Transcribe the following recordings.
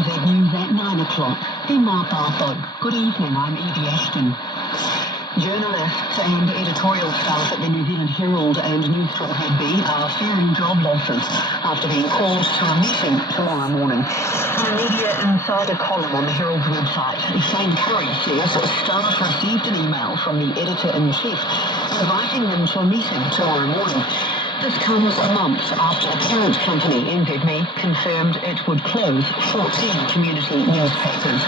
NZ News at 9 o'clock. Good evening, I'm Evie Ashton. Journalists and editorial staff at the New Zealand Herald and Newstalk NB are fearing job losses after being called to a meeting tomorrow morning. A media insider column on the Herald's website, Shane Curry says staff received an email from the editor-in-chief inviting them to a meeting tomorrow morning. This comes a month after the parent company, NZME, confirmed it would close 14 community newspapers.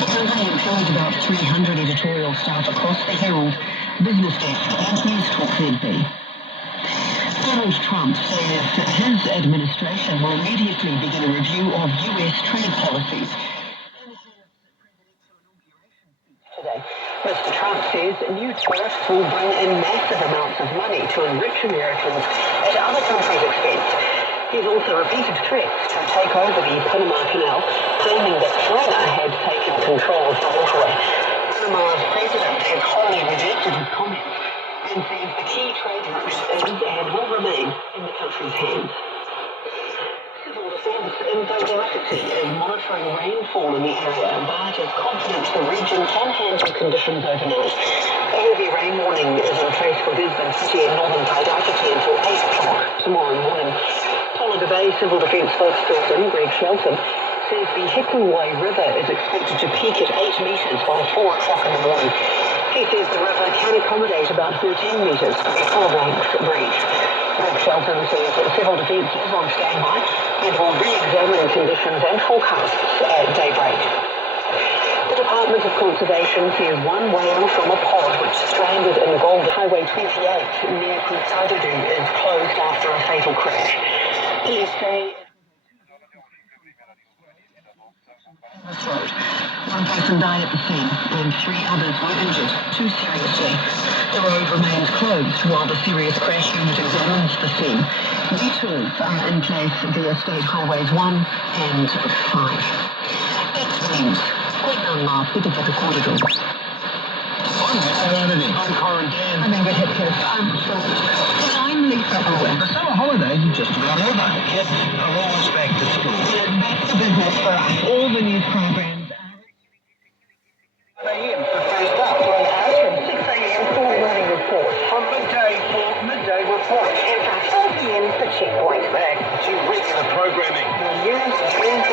The company employs about 300 editorial staff across the Herald, Business Desk and Newstalk ZB. Donald Trump says his administration will immediately begin a review of US trade policies. Today, Mr. Trump says new tariffs will bring in massive amounts of money to enrich Americans at other countries' expense. He's also repeated threats to take over the Panama Canal, claiming that China had taken control of the waterway. Panama's president has wholly rejected his comments and says the key trade route is and will remain in the country's hands. Civil Defence Infogarcity is monitoring rainfall in the area, but is confident the region can handle conditions overnight. A heavy rain warning is in place for Brisbane City and northern Taidakiti until 8 o'clock tomorrow morning. Polar Bay Civil Defence spokesperson Greg Shelton says the Hikuwai River is expected to peak at 8 metres by 4 o'clock in the morning. He says the river can accommodate about 13 metres before banks breach. Greg Shelton says that Civil Defence is on standby and will re-examine conditions and forecasts at daybreak. The Department of Conservation says one whale from a pod which stranded in Gold Highway 28 near Questa is closed after a fatal crash. Police say one person died at the scene and 3 others were injured, 2 seriously. The road remains closed while the serious crash unit examines the scene. Detours are in place via State Highways 1 and 5. That's Williams. I'm quarantined. I'm Ingrid Hipkiss. And I'm Lisa Owen. The summer holidays are just about over. Kids are almost back to school. Back to business for us. All the news programs are... 6 a.m. for First Up. From 6 a.m. for morning report. From midday for midday report. And from 4 p.m. for checkpoint. Back to regular programming. The news and